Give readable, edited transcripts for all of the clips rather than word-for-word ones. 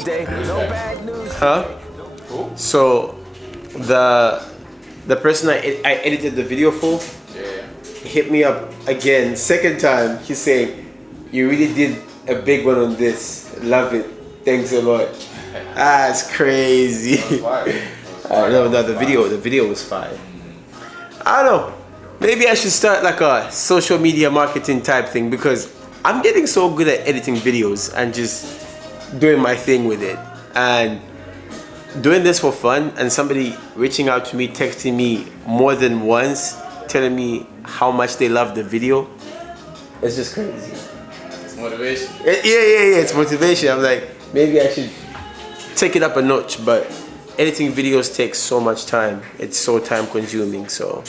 today. No bad news. Huh? So the person I edited the video for hit me up again, second time. He's saying, "You really did a big one on this. Love it. Thanks a lot." That's crazy. No, the video was fire. I don't know. Maybe I should start like a social media marketing type thing because I'm getting so good at editing videos and just doing my thing with it. And doing this for fun and somebody reaching out to me, texting me more than once, telling me how much they love the video, it's just crazy. It's motivation. Yeah, it's motivation. I'm like, maybe I should take it up a notch, but editing videos takes so much time. It's so time consuming, so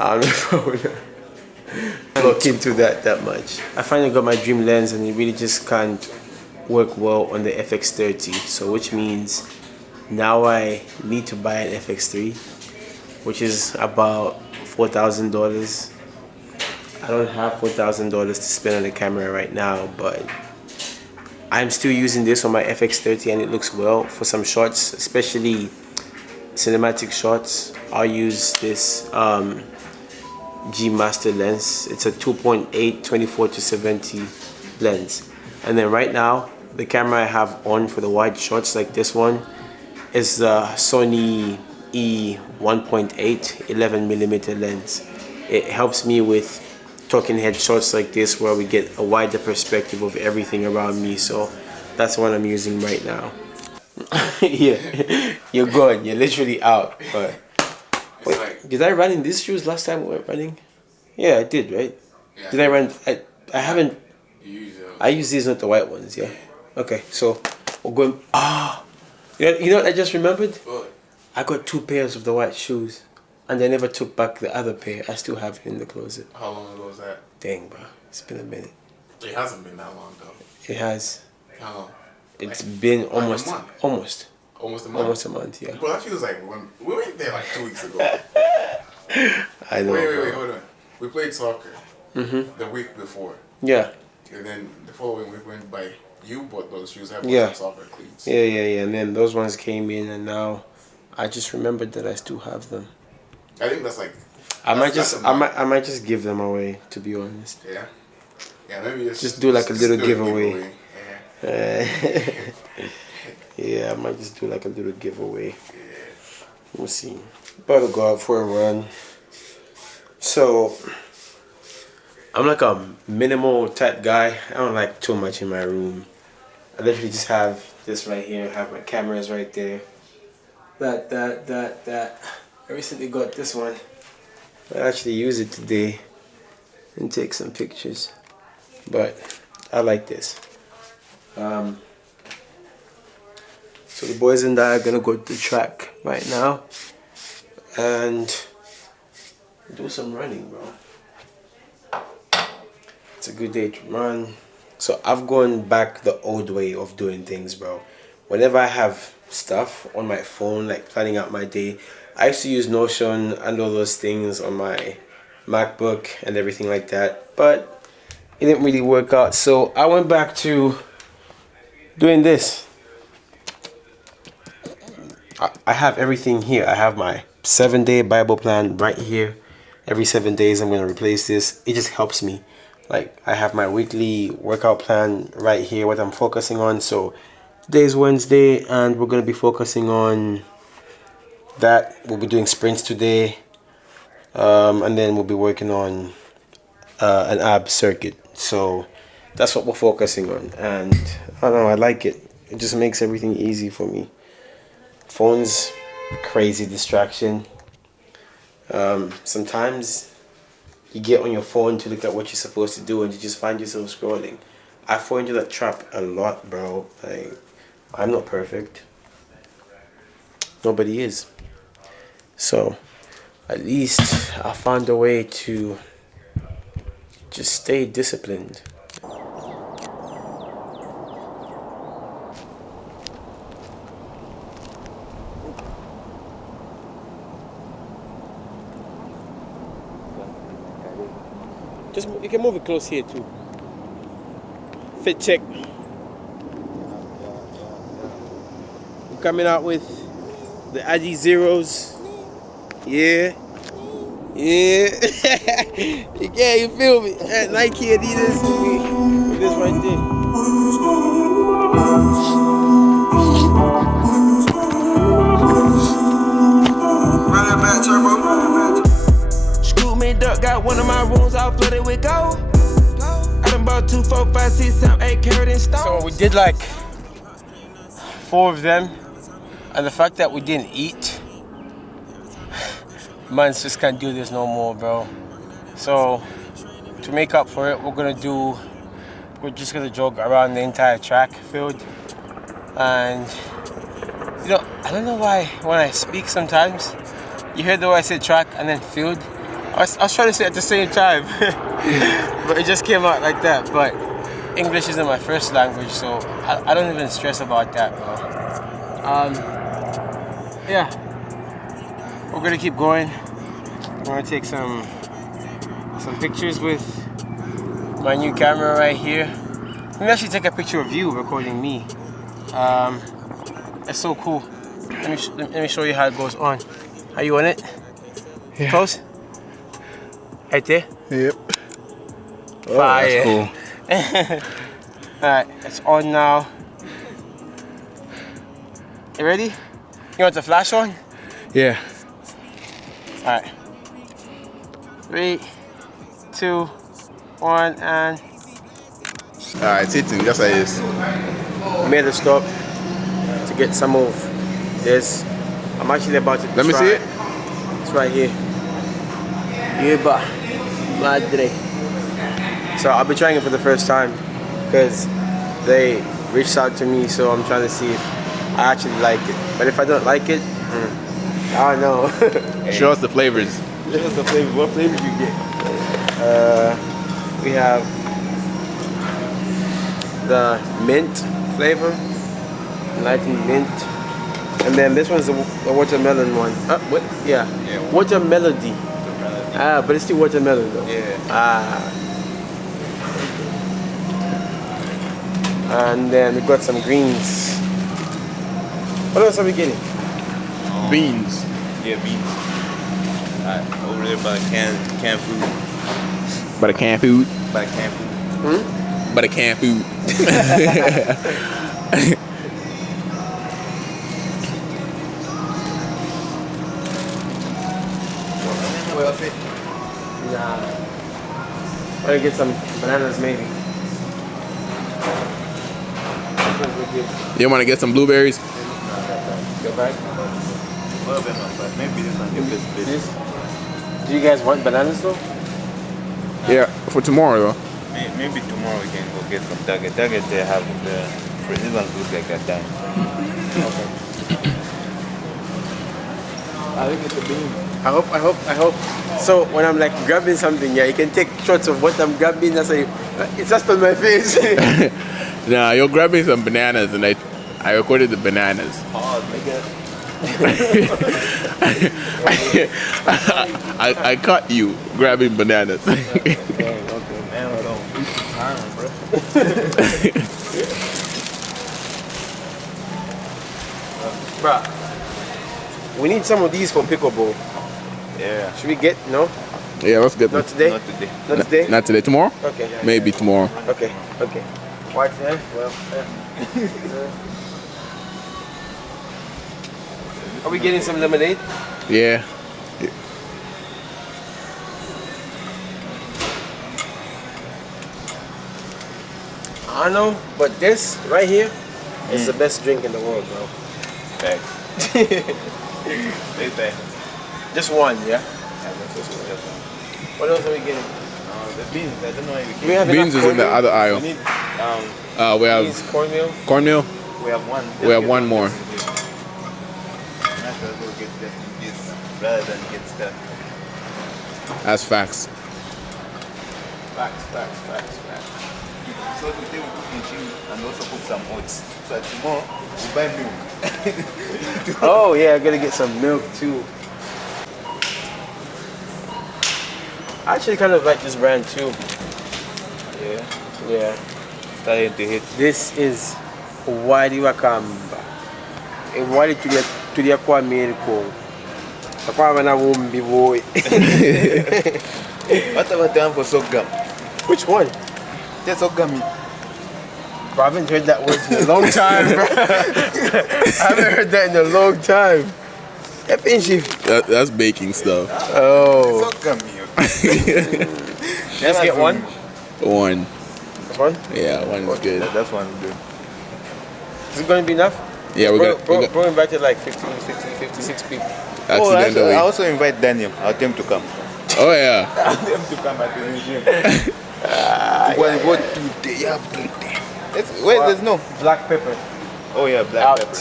I don't know if I would look into that much. I finally got my dream lens and it really just can't work well on the FX30, so which means now I need to buy an FX3, which is about $4,000. I don't have $4,000 to spend on the camera right now, but I'm still using this on my FX30 and it looks well for some shots, especially cinematic shots. I'll use this G Master lens. It's a 2.8 24-70 lens. And then right now, the camera I have on for the wide shots like this one is the Sony E1.8 11mm lens. It helps me with talking head shots like this where we get a wider perspective of everything around me, so that's what I'm using right now. Yeah, you're gone, you're literally out. But wait, did I run in these shoes last time we were running? Yeah, I did, right? Yeah. Did I run? I haven't. I use these, not the white ones, yeah? Okay, so we're going. You know what I just remembered? What? I got 2 pairs of the white shoes and I never took back the other pair. I still have it in the closet. How long ago was that? Dang, bro. It's been a minute. It hasn't been that long, though. It has. How long? It's been almost a month. Almost a month? Almost a month, yeah. Well, that feels like when we went there like 2 weeks ago. I know. Wait, hold on. We played soccer the week before. Yeah. And then the following week went by. You bought those shoes. I bought some soccer cleats. Yeah. And then those ones came in, and now I just remembered that I still have them. I think that's like. I might just give them away. To be honest. Yeah. Yeah, maybe just do like a little giveaway. Yeah. Yeah, I might just do like a little giveaway. Yeah. We'll see. About to go out for a run. So I'm like a minimal type guy. I don't like too much in my room. I literally just have this right here. I have my cameras right there. That. I recently got this one. I actually use it today and take some pictures. But I like this. So the boys and I are gonna go to the track right now and do some running, bro. It's a good day to run. So I've gone back the old way of doing things, bro. Whenever I have stuff on my phone, like planning out my day, I used to use Notion and all those things on my MacBook and everything like that, but it didn't really work out. So I went back to doing this. I have everything here. I have my 7-day Bible plan right here. Every 7 days I'm going to replace this. It just helps me. Like, I have my weekly workout plan right here, what I'm focusing on. So today's Wednesday and we're going to be focusing on that. We'll be doing sprints today. And then we'll be working on an ab circuit. So that's what we're focusing on. And I don't know, I like it. It just makes everything easy for me. Phone's crazy distraction. Sometimes you get on your phone to look at what you're supposed to do and you just find yourself scrolling. I fall into that trap a lot, bro. Like, I'm not perfect. Nobody is. So at least I found a way to just stay disciplined. Just, you can move it close here too. Fit check. coming out with the Adi Zeros. Yeah. Yeah. Yeah, you feel me? Nike, Adidas, this right there. Run that back, turbo. Scoop me duck, got one of my rooms all flooded with gold. I done bought 2, 4, 5, 6, 7, 8 carat in stones. So we did like 4 of them, and the fact that we didn't eat, mans just can't do this no more, bro. So to make up for it, we're just gonna jog around the entire track field. And you know, I don't know why when I speak sometimes you hear the way I say track and then field. I was trying to say it at the same time, but it just came out like that. But English isn't my first language, so I don't even stress about that, bro. Yeah, we're gonna keep going. We're gonna take some pictures with my new camera right here. Let me actually take a picture of you recording me. It's so cool. Let me show you how it goes on. Are you on it? Yeah. Close? Right there? Yep. Oh, Fire. that's cool. Alright, it's on now. You ready? You want the flash on? Yeah. Alright. 3, 2, 1, and Alright, it's hitting. That's how it is. made a stop to get some of this. I'm actually about to Let me try. see it. It's right here. Yeba madre. So I'll be trying it for the first time because they reached out to me, so I'm trying to see if I actually like it. But if I don't like it, I don't know. Show us the flavors. Show us the flavor. What flavor do you get? We have the mint flavor, enlightened mint, and then this one's the watermelon one. What? Yeah. Watermelody. But it's still watermelon though. Yeah. And then we got some greens. What else are we getting? Beans. Yeah, beans. Over there by canned food. By the canned food. By canned food. By the canned food. Nah. Better get some bananas maybe. You want to get some blueberries? Go back. Well, but maybe this one. This? Do you guys want bananas though? Yeah, for tomorrow though. Maybe tomorrow we can go get some target. Target they have the for this one looks like that time. Okay. I think it's a bean. I hope. So when I'm like grabbing something, yeah, you can take shots of what I'm grabbing. That's like, it's just on my face. Nah, you're grabbing some bananas and I recorded the bananas. Oh, nigga. I caught you grabbing bananas. Okay, man, we don't waste the time, bro. Bruh, we need some of these for pickleball. Yeah. Should we get? No? Yeah, let's get them. Not today? Not today. Not today? Not today. Tomorrow? Okay. Maybe tomorrow. Okay. White hair? Well, Are we getting some lemonade? Yeah. I don't know, but this right here is the best drink in the world, bro. Thanks. Stay back. Just one, yeah? What else are we getting? The beans, I don't know how you Do we have Beans enough is in the cornmeal? other aisle. We need We have beans, cornmeal. cornmeal. We have one. We have one more. Might as well go get just this rather than get stuff. That's facts. Facts. So today we cook in cheese and also cook some oats. So tomorrow we buy milk. Oh yeah, I gotta get some milk too. I actually kind of like this brand too. Yeah. Starting to hit. This is Wadi Wakamba. wali tulia kwa America. Kwa wana wumbi boy. What about the one for sorghum? Which one? Just sorghum. Bro, I haven't heard that word in a long time, bro. I haven't heard that in a long time. That's baking stuff. Oh. Sorghum. Let's get one. One. One? Yeah, one is good. That's one good. Is it going to be enough? Yeah, Bro invited like 56 people. Oh, Accidentally. I also invite Daniel. I'll tell him to come. Oh yeah. I'll tell him to come at the museum. What today? You have today. There's no Black pepper. Oh yeah, black Out. pepper.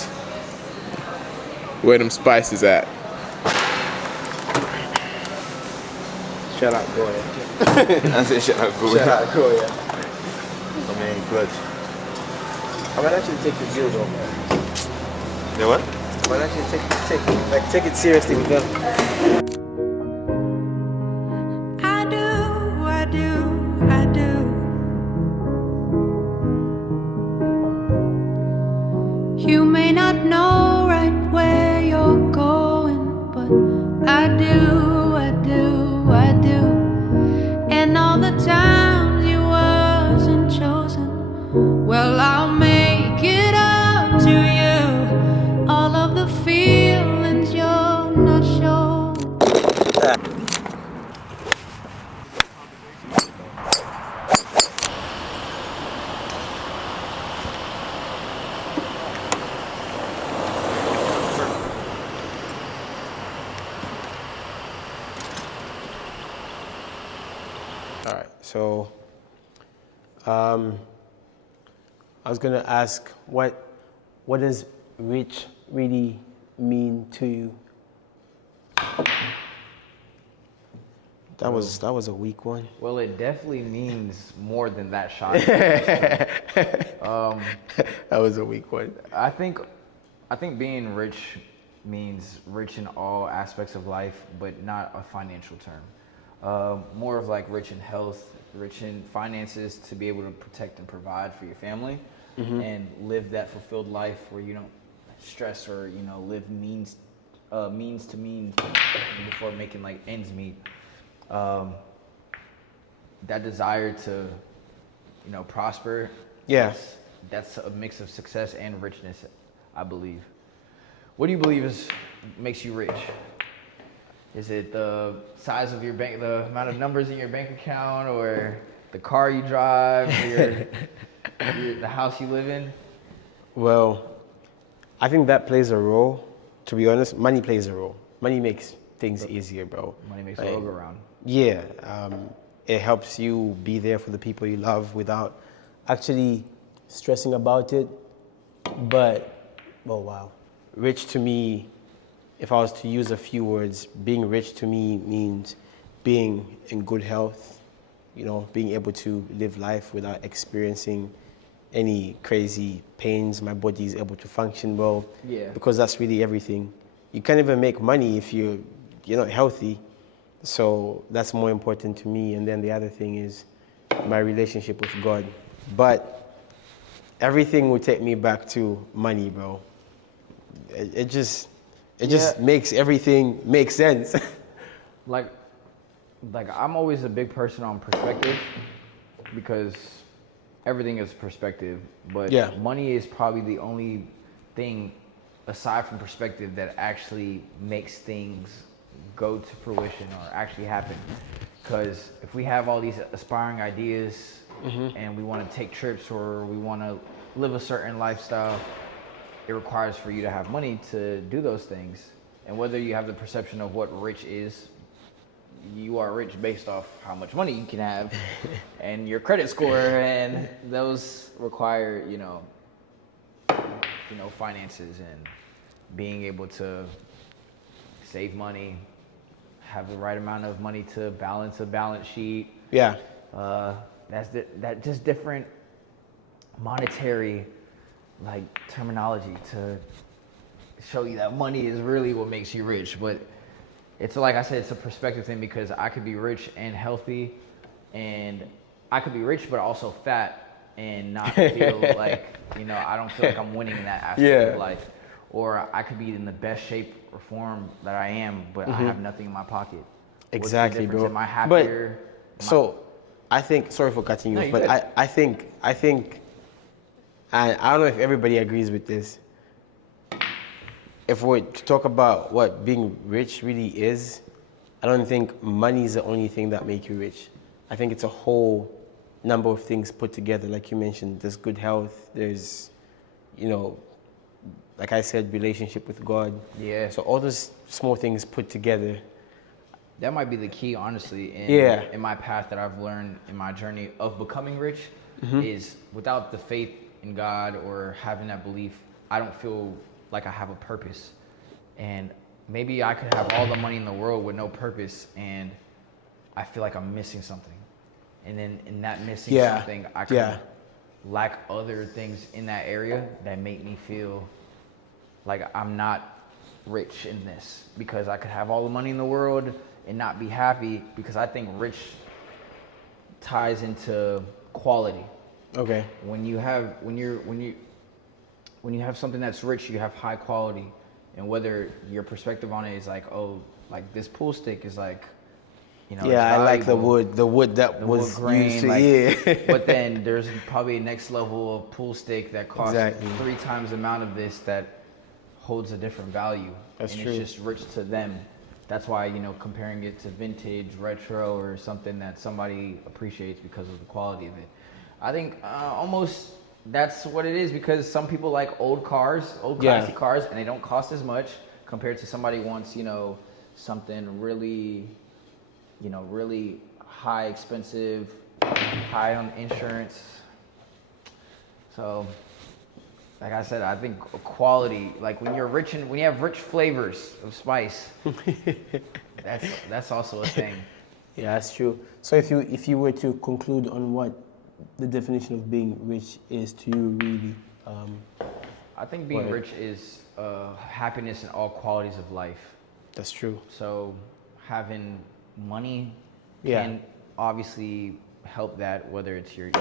Where them spices at? Shut up, go ahead. I said shut up, go. Shut up, go ahead. I mean, clutch. I might actually take the deal though, man. The what? I might actually take it seriously with them. I do. You may not know right where you're going, but I do. And all the times you wasn't chosen, well, I'll make it up to you. All of the feelings you're not sure. All right, so I was gonna ask what does rich really mean to you? That was a weak one. Well, it definitely means more than that shot. That was a weak one. I think being rich means rich in all aspects of life, but not a financial term. More of like rich in health, rich in finances to be able to protect and provide for your family, and live that fulfilled life where you don't stress or live means to means before making like ends meet. That desire to prosper. Yeah. That's a mix of success and richness, I believe. What do you believe makes you rich? Is it the size of your bank, the amount of numbers in your bank account, or the car you drive, or the house you live in? Well, I think that plays a role. To be honest, money plays a role. Money makes things easier, bro. Money makes the world go round. Yeah, it helps you be there for the people you love without actually stressing about it. But, oh wow, rich to me, if I was to use a few words, being rich to me means being in good health, being able to live life without experiencing any crazy pains. My body is able to function well. Yeah. Because that's really everything. You can't even make money if you're not healthy. So that's more important to me. And then the other thing is my relationship with God. But everything will take me back to money, bro. It just makes everything make sense. Like I'm always a big person on perspective, because everything is perspective, but Yeah. money is probably the only thing aside from perspective that actually makes things go to fruition or actually happen. Because if we have all these aspiring ideas and we want to take trips or we want to live a certain lifestyle, it requires for you to have money to do those things. And whether you have the perception of what rich is, you are rich based off how much money you can have and your credit score, and those require, finances and being able to save money, have the right amount of money to balance a balance sheet. Yeah. That just different monetary terminology to show you that money is really what makes you rich. But it's like I said, it's a perspective thing, because I could be rich and healthy, and I could be rich but also fat and not feel like I don't feel like I'm winning in that aspect of life. or I could be in the best shape or form that I am, but I have nothing in my pocket. Exactly, What's the difference? bro. Am I happier? So, I think, sorry for cutting you No, off, you're but good. I think, and I don't know if everybody agrees with this. If we're to talk about what being rich really is, I don't think money is the only thing that make you rich. I think it's a whole number of things put together. Like you mentioned, there's good health, there's, you know, like I said, relationship with God. Yeah. So all those small things put together. That might be the key, honestly, in my path that I've learned in my journey of becoming rich is without the faith in God or having that belief, I don't feel like I have a purpose. And maybe I could have all the money in the world with no purpose, and I feel like I'm missing something. And then in that missing something, I could lack other things in that area that make me feel like I'm not rich in this, because I could have all the money in the world and not be happy, because I think rich ties into quality. Okay. When you have something that's rich, you have high quality, and whether your perspective on it is like, oh, like this pool stick is like, you know, Yeah, I like the wood that the was wood grain, used to, like, but then there's probably a next level of pool stick that costs Exactly. 3 times the amount of this that holds a different value. That's and true. It's just rich to them. That's why, you know, comparing it to vintage, retro, or something that somebody appreciates because of the quality of it. I think almost that's what it is, because some people like old cars, old classic cars, and they don't cost as much compared to somebody wants, you know, something really, you know, really high expensive, high on insurance. So, like I said, I think quality, like when you're rich and when you have rich flavors of spice, that's also a thing. Yeah, that's true. So if you were to conclude on what the definition of being rich is to you, really, I think being rich is happiness in all qualities of life. that's true. So having money can obviously help that, whether it's you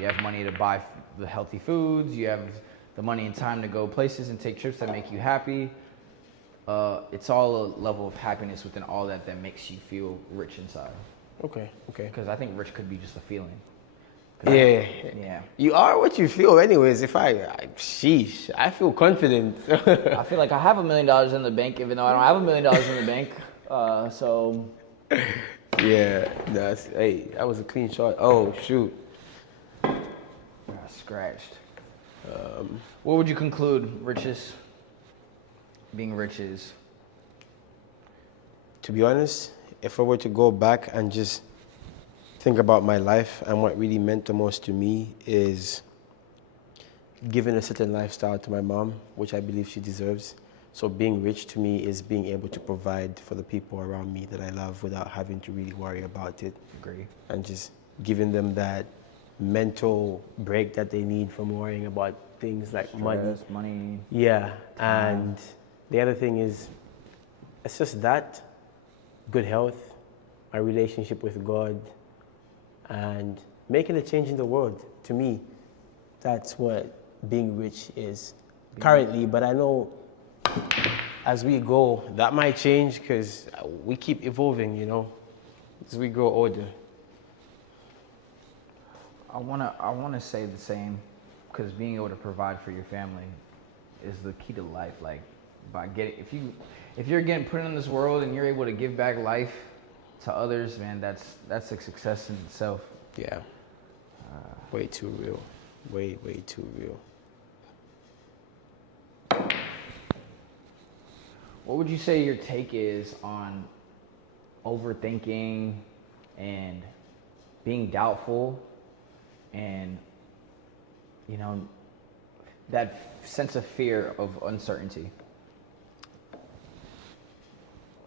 have money to buy the healthy foods, you have the money and time to go places and take trips that make you happy. It's all a level of happiness within all that makes you feel rich inside. Okay. Because I think rich could be just a feeling. Yeah. You are what you feel, anyways. Sheesh, I feel confident. I feel like I have $1 million in the bank, even though I don't have $1 million in the bank. So. Yeah, that was a clean shot. Oh shoot. I scratched. What would you conclude being rich is? To be honest, if I were to go back and just think about my life, and what really meant the most to me is giving a certain lifestyle to my mom, which I believe she deserves. So being rich to me is being able to provide for the people around me that I love without having to really worry about it. Agree. And just giving them that mental break that they need from worrying about things like money. Yeah, and the other thing is, it's just that, good health, my relationship with God, and making a change in the world. To me, that's what being rich is currently, but I know as we go, that might change, because we keep evolving, you know, as we grow older. I wanna say the same, because being able to provide for your family is the key to life. Like, if you're getting put in this world and you're able to give back life to others, man, that's a success in itself. Yeah. Way too real. Way too real. What would you say your take is on overthinking and being doubtful and, you know, that sense of fear of uncertainty?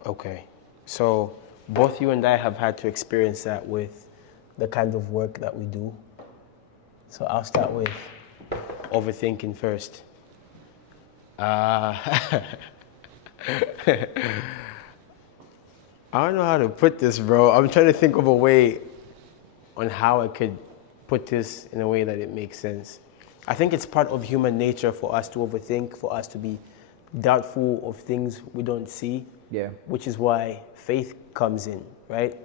Okay. So both you and I have had to experience that with the kind of work that we do. So I'll start with overthinking first. I don't know how to put this, bro. I'm trying to think of a way on how I could put this in a way that it makes sense. I think it's part of human nature for us to overthink, for us to be doubtful of things we don't see. Yeah. Which is why faith comes in, right?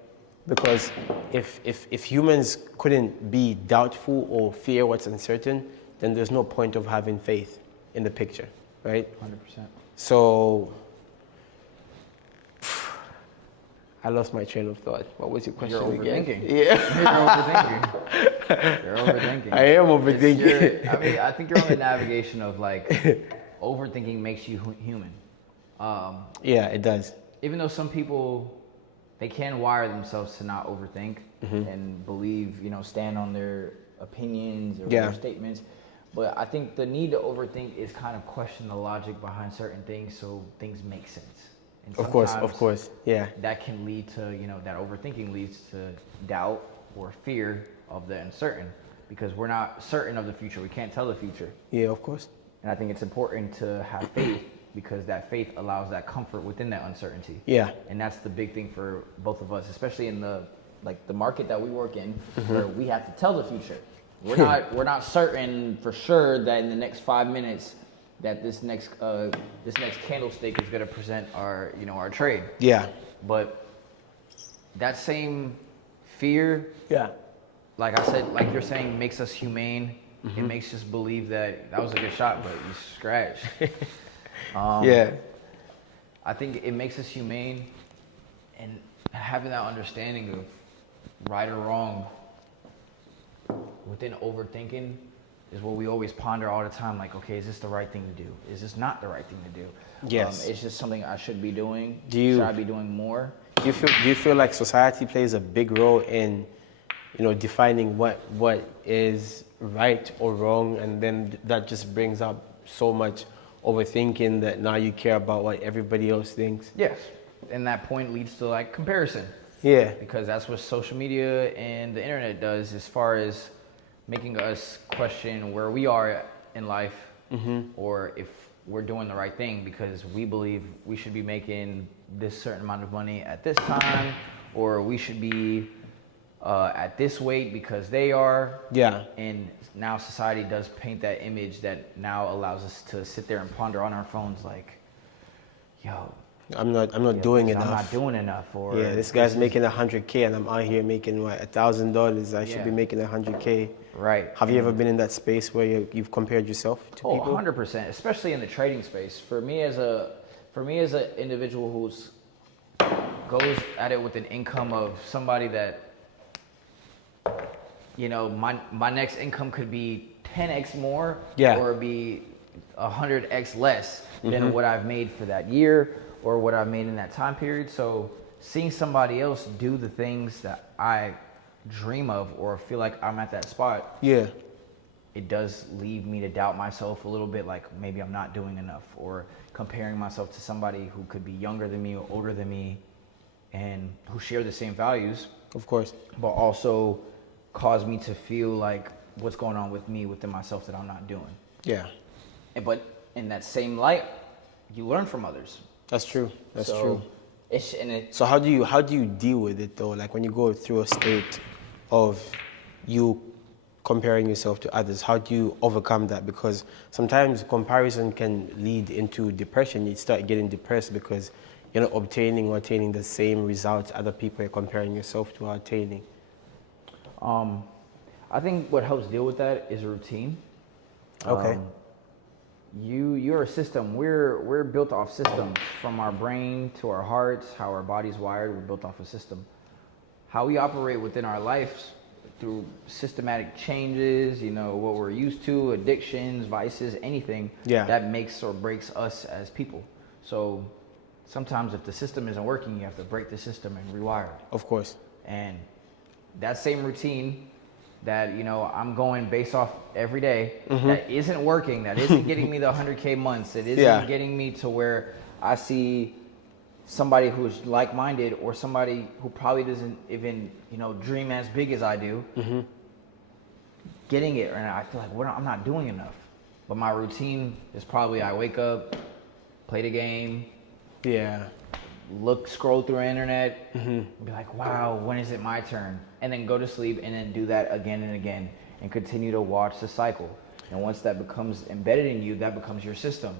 Because if humans couldn't be doubtful or fear what's uncertain, then there's no point of having faith in the picture, right? 100%. So I lost my train of thought. What was your question again? Overthinking. Yeah. You're overthinking. I am overthinking. I mean, I think you're on the navigation of like, overthinking makes you human. Yeah, it does. Even though some people, they can wire themselves to not overthink and believe, stand on their opinions or their statements. But I think the need to overthink is kind of question the logic behind certain things so things make sense. And of course, yeah. That can lead to, that overthinking leads to doubt or fear of the uncertain because we're not certain of the future. We can't tell the future. Yeah, of course. And I think it's important to have faith because that faith allows that comfort within that uncertainty. Yeah. And that's the big thing for both of us, especially in the market that we work in, where we have to tell the future. We're not certain for sure that in the next 5 minutes that this next candlestick is going to present our our trade. Yeah. But that same fear, like I said, like you're saying, makes us humane. It makes us believe that was a good shot, but you scratched. Yeah. I think it makes us humane, and having that understanding of right or wrong within overthinking is what we always ponder all the time. Like, okay, is this the right thing to do? Is this not the right thing to do? Yes. It's just something I should be doing. Should I be doing more? Do you feel like society plays a big role in, defining what is right or wrong, and then that just brings up so much overthinking that now you care about what everybody else thinks? Yes. And that point leads to like comparison. Yeah. Because that's what social media and the internet does as far as making us question where we are in life or if we're doing the right thing because we believe we should be making this certain amount of money at this time, or we should be at this weight because they are. Yeah. And now society does paint that image that now allows us to sit there and ponder on our phones like, yo, I'm not doing enough. I'm not doing enough. Or this guy's making $100K and I'm out here making $1,000. I should be making $100K. Right. Have you ever been in that space where you've compared yourself to people? 100%, especially in the trading space. For me as an individual who's goes at it with an income of somebody that, my next income could be 10x more, or be 100x less than what I've made for that year or what I've made in that time period. So seeing somebody else do the things that I dream of or feel like I'm at that spot, it does leave me to doubt myself a little bit, like maybe I'm not doing enough, or comparing myself to somebody who could be younger than me or older than me and who share the same values. Of course. But also cause me to feel like what's going on with me within myself that I'm not doing. Yeah. But in that same light, you learn from others. That's true. That's true. So how do you deal with it though? Like when you go through a state of you comparing yourself to others, how do you overcome that? Because sometimes comparison can lead into depression. You start getting depressed because you're not obtaining or attaining the same results other people are comparing yourself to are attaining. I think what helps deal with that is a routine. Okay. You're a system. We're built off systems, from our brain to our hearts, how our body's wired. We're built off a system. How we operate within our lives through systematic changes, what we're used to, addictions, vices, anything that makes or breaks us as people. So sometimes if the system isn't working, you have to break the system and rewire it. Of course. And that same routine that I'm going based off every day, that isn't working, that isn't getting me the 100K months, that isn't getting me to where I see somebody who's like-minded or somebody who probably doesn't even dream as big as I do, getting it, and I feel like I'm not doing enough. But my routine is probably I wake up, play the game, scroll through the internet, be like, wow, when is it my turn? And then go to sleep and then do that again and again and continue to watch the cycle. And once that becomes embedded in you, that becomes your system.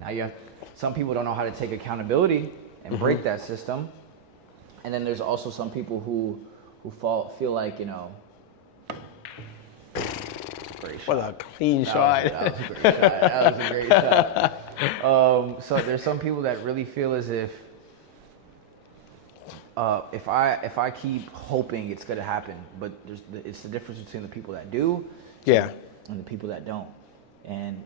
Now some people don't know how to take accountability and break that system. And then there's also some people who feel like, you know, great shot. What a clean shot. That was a great shot. That was a great shot. So there's some people that really feel as if I keep hoping it's gonna happen, but it's the difference between the people that do, Yeah. and the people that don't. And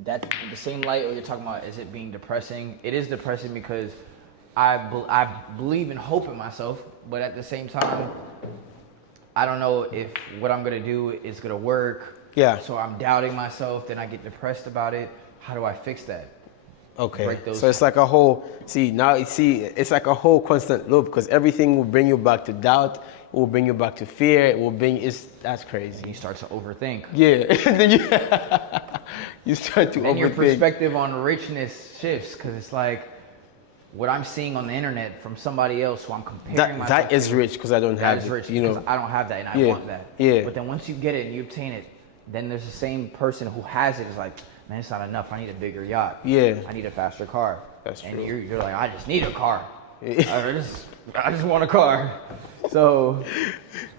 that the same light you're talking about, is it being depressing? It is depressing because I believe in hope in myself, but at the same time, I don't know if what I'm gonna do is gonna work. Yeah. So I'm doubting myself, then I get depressed about it. How do I fix that? Okay. So it's like a whole, it's like a whole constant loop, because everything will bring you back to doubt, it will bring you back to fear, that's crazy. You start to overthink. Yeah. Then you start to Then overthink. your perspective on richness shifts, because it's like what I'm seeing on the internet from somebody else who I'm comparing myself that is rich, because I don't have it. That is rich, you because know. I don't have that, and I Yeah. want that. Yeah. But then once you get it and you obtain it, then there's the same person who has it is like, man, it's not enough. I need a bigger yacht. Yeah. I need a faster car. That's and true. you're like, I just need a car. I just want a car. So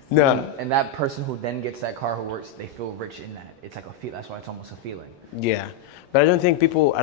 No. and that person who then gets that car, who works, they feel rich in that. It's like a feel. That's why it's almost a feeling. Yeah. But I don't think people